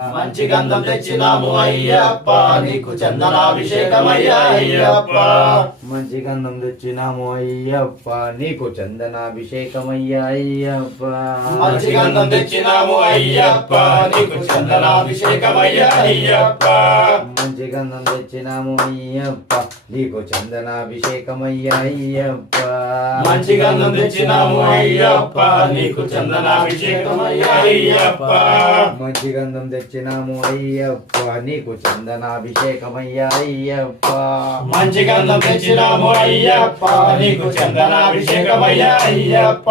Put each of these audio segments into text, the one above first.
మంచి గంధం తెచ్చినాము అయ్యప్ప నీకు చందనాభిషేకమయ్యా అయ్యప్ప. మంచి గంధం తెచ్చినాము అయ్యప్ప నీకు చందనాభిషేకమయ్యా అయ్యప్ప. మంచి గంధం తెచ్చినాము అయ్యప్ప నీకు చందనాభిషేకమయ్యా అయ్యప్ప. మంచి గంధం తెచ్చినాము అయ్యప్ప నీకు చందనాభిషేకమయ్యా అయ్యప్ప. మంచి గంధం తెచ్చినాము అయ్యప్ప నీకు చందనాభిషేకమయ్యా అయ్యప్ప. మంచి గంధం తెచ్చినాము అయ్యప్ప నీకు చందనాభిషేకమయ్యా అయ్యప్ప. మంచి గంధం తెచ్చినాము అయ్యప్ప నీకు చందనాభిషేకమయ్యా అయ్యప్ప.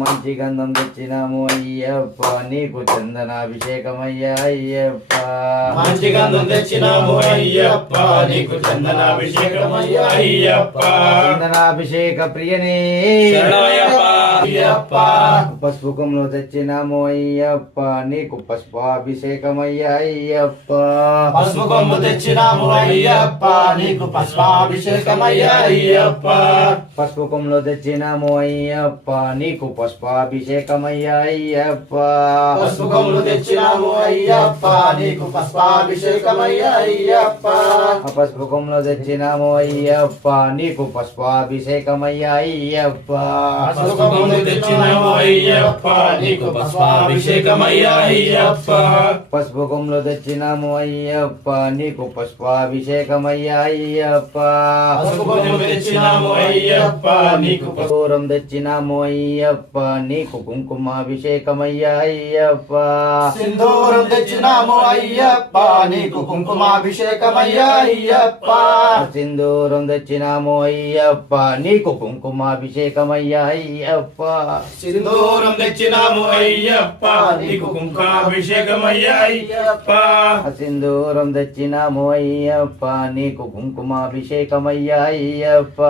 మంచి గంధం తెచ్చినాము అయ్యప్ప నీకు చందనాభిషేకమయ్యా అయ్యప్ప. మంచి గంధం తెచ్చినాము అయ్యప్ప నీకు చందనాభిషేకమయ్యా అయ్యప్ప. చందనాభిషేక ప్రియనే శరణమయ్యప్ప అయ్యప్ప. పసుపుకంలో తెచ్చినాము అయ్యప్ప నీకు పసుపాభిషేకమయ్యా అయ్యప్ప. పసుపు కొమ్ము తెచ్చినాము అయ్యప్ప నీకు పసుపాభిషేకమయ్యా అయ్యప్ప. పసుపుకంలో తెచ్చినాము అయ్యప్ప నీకు పసుపాభిషేకమయ్యా అయ్యప్ప. పసుపు కొమ్ములు తెచ్చినాము అయ్యప్ప నీకు పసుపాభిషేకమయ్యా అయ్యప్ప. పసుపుకంలో తెచ్చినాము అయ్యప్ప నీకు పసుపాభిషేకమయ్యా అయ్యప్ప. పసుపు కొమ్ములు తెచ్చినాము అయ్యప్ప నీకు పసుపాభిషేకమయ్యా అయ్యప్ప. పసుపుకంలో తెచ్చినాము అయ్యప్ప నీకు పసుపాభిషేకమయ్యా అయ్యప్ప. పసుపు కొమ్ములు తెచ్చినాము అయ్యప్ప నీకు దూరం తెచ్చినాము అయ్యప్ప నీకు కుంకుమాభిషేకమయ్యా అయ్యప్ప. సింధూరం తెచ్చినాము అయ్యప్ప నీకు కుంకుమాభిషేకమయ్యా అయ్యప్ప. సింధూరం తెచ్చినాము అయ్యప్ప నీకు కుంకుమాభిషేకమయ్యా అయ్యప్ప. సింధూరం తెచ్చినాము అయ్యప్ప నీకు కుంకుమాభిషేకమయ్యా అయ్యప్ప. సింధూరం తెచ్చినాము అయ్యప్ప నీకు కుంకుమాభిషేకమయ్యా అయ్యప్ప.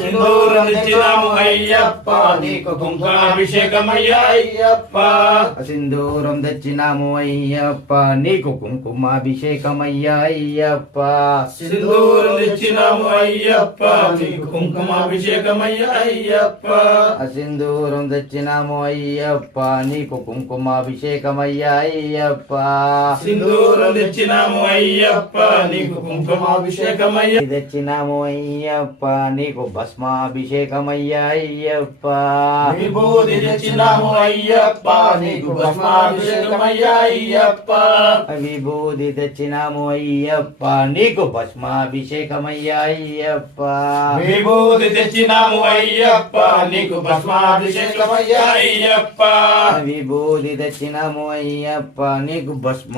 సింధూరం తెచ్చినాము అయ్యప్ప నీకు కుంకుమాభిషేకమయ్యా అయ్యప్ప. సింధూరం తెచ్చినాము అయ్యప్ప నీకు కుంకుమాభిషేకమయ్యా అయ్యప్ప. సింధూరం తెచ్చినాము అయ్యప్ప నీకు కుంకుమాభిషేకమయ్యా అయ్యప్ప. సింధూరం తెచ్చినాము అయ్యప్ప నీకు కుంకుమాభిషేకమయ్యా అయ్యప్ప. సింధూరం తెచ్చినాము అయ్యప్ప నీకు కుంకుమాభిషేకమయ్యా. తెచ్చినాము అయ్యప్ప నీకు భస్మాభిషేకమయ్యా అయ్యప్ప. విభూతి తెచ్చినాము అయ్యప్ప నీకు భస్మాభిషేకమయ్యా అయ్యప్ప. విభూతి తెచ్చినాము అయ్యప్ప నీకు భస్మాభిషేకమయ్యా అయ్యప్ప. విభూతి తెచ్చినాము అయ్యప్ప నీకు భస్మాభిషేకమయ్యా అయ్యప్ప. విభూతి తెచ్చినాము అయ్యప్ప నీకు భస్మ